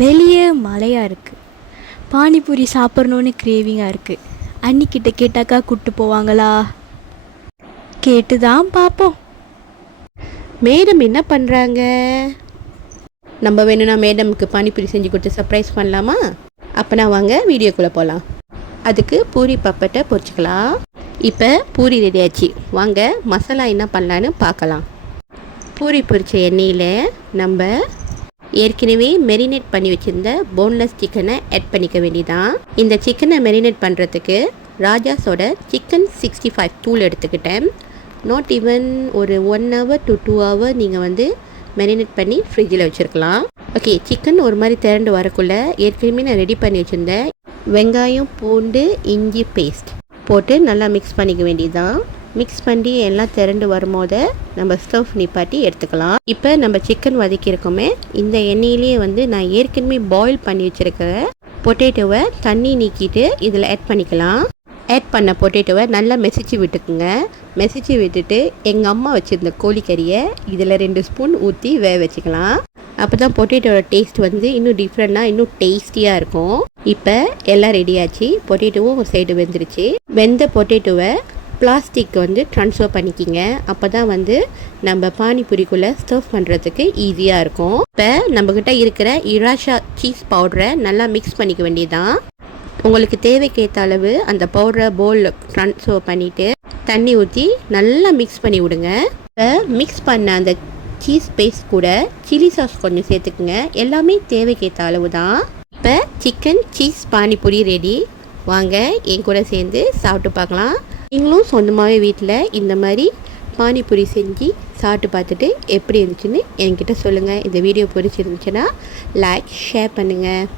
வெளியே மழையாக இருக்குது, பானிபூரி சாப்பிட்ணுன்னு கிரேவிங்காக இருக்குது. அன்னிக்கிட்ட கேட்டாக்கா கூப்பிட்டு போவாங்களா? கேட்டு தான் பார்ப்போம். மேடம் என்ன பண்ணுறாங்க? நம்ம வேணும்னா மேடமுக்கு பானிபூரி செஞ்சு கொடுத்து சர்ப்ரைஸ் பண்ணலாமா? அப்போனா வாங்க வீடியோக்குள்ளே போகலாம். அதுக்கு பூரி பப்பட்டை பொரிச்சிக்கலாம். இப்போ பூரி ரெடி ஆச்சு. வாங்க மசாலா என்ன பண்ணலான்னு பார்க்கலாம். பூரி பொரிச்ச எண்ணெயில் நம்ம ஏற்கனவே மெரினேட் பண்ணி வச்சுருந்த போன்லெஸ் சிக்கனை ஆட் பண்ணிக்க வேண்டியதான். இந்த சிக்கனை மெரினேட் பண்ணுறதுக்கு ராஜாஸோட சிக்கன் 65 தூள் எடுத்துக்கிட்டேன். நாட் ஈவன் ஒரு 1 hour to 2 hour நீங்கள் மெரினேட் பண்ணி ஃப்ரிட்ஜில் வச்சுருக்கலாம். ஓகே, சிக்கன் ஒரு மாதிரி திரண்டு வரக்குள்ளே ஏற்கனவே நான் ரெடி பண்ணி வச்சுருந்தேன் வெங்காயம், பூண்டு, இஞ்சி பேஸ்ட் போட்டு நல்லா மிக்ஸ் பண்ணிக்க வேண்டியதுதான். மிக்ஸ் பண்ணி எல்லாம் திரண்டு வரும்போது நம்ம ஸ்டவ் நிப்பாட்டி எடுத்துக்கலாம். இப்போ நம்ம சிக்கன் வதக்கியிருக்கோமே, இந்த எண்ணெயிலேயே நான் ஏற்கனவே பாயில் பண்ணி வச்சுருக்கிற பொட்டேட்டோவை தண்ணி நீக்கிட்டு இதில் ஆட் பண்ணிக்கலாம். ஆட் பண்ண பொட்டேட்டோவை நல்லா மெசிச்சு விட்டுக்குங்க. மெசிச்சு விட்டுட்டு எங்கள் அம்மா வச்சுருந்த கோழிக்கறியை இதில் 2 ஸ்பூன் ஊற்றி வேக வச்சுக்கலாம். அப்போ தான் பொட்டேட்டோட டேஸ்ட் இன்னும் டிஃப்ரெண்ட்டாக இன்னும் டேஸ்டியாக இருக்கும். இப்போ எல்லாம் ரெடியாச்சு. பொட்டேட்டோவும் ஒரு சைடு வெந்துருச்சு. வெந்த பொட்டேட்டோவை பிளாஸ்டிக் ட்ரான்ஸ்ஃபர் பண்ணிக்கிங்க. அப்போ தான் நம்ம பானிபூரிக்குள்ளே சர்வ் பண்ணுறதுக்கு ஈஸியாக இருக்கும். இப்போ நம்மக்கிட்ட இருக்கிற இராஷா சீஸ் பவுடரை நல்லா மிக்ஸ் பண்ணிக்க வேண்டியதுதான். உங்களுக்கு தேவைக்கேற்ற அளவு அந்த பவுடரை பவுலில் ட்ரான்ஸ்ஃபர் பண்ணிவிட்டு தண்ணி ஊற்றி நல்லா மிக்ஸ் பண்ணி விடுங்க. இப்போ மிக்ஸ் பண்ண அந்த சீஸ் பேஸ்ட் கூட சில்லி சாஸ் கொஞ்சம் சேர்த்துக்குங்க. எல்லாமே தேவைக்கேற்ற அளவு தான். இப்போ சிக்கன் சீஸ் பானிபூரி ரெடி. வாங்க என் கூட சேர்ந்து சாப்பிட்டு பார்க்கலாம். நீங்களும் சொந்தமாகவே வீட்டில் இந்த மாதிரி பானிபூரி செஞ்சு சாப்பிட்டு பார்த்துட்டு எப்படி இருந்துச்சுன்னு என்கிட்ட சொல்லுங்கள். இந்த வீடியோ பிடிச்சிருந்துச்சுன்னா லைக், ஷேர் பண்ணுங்கள்.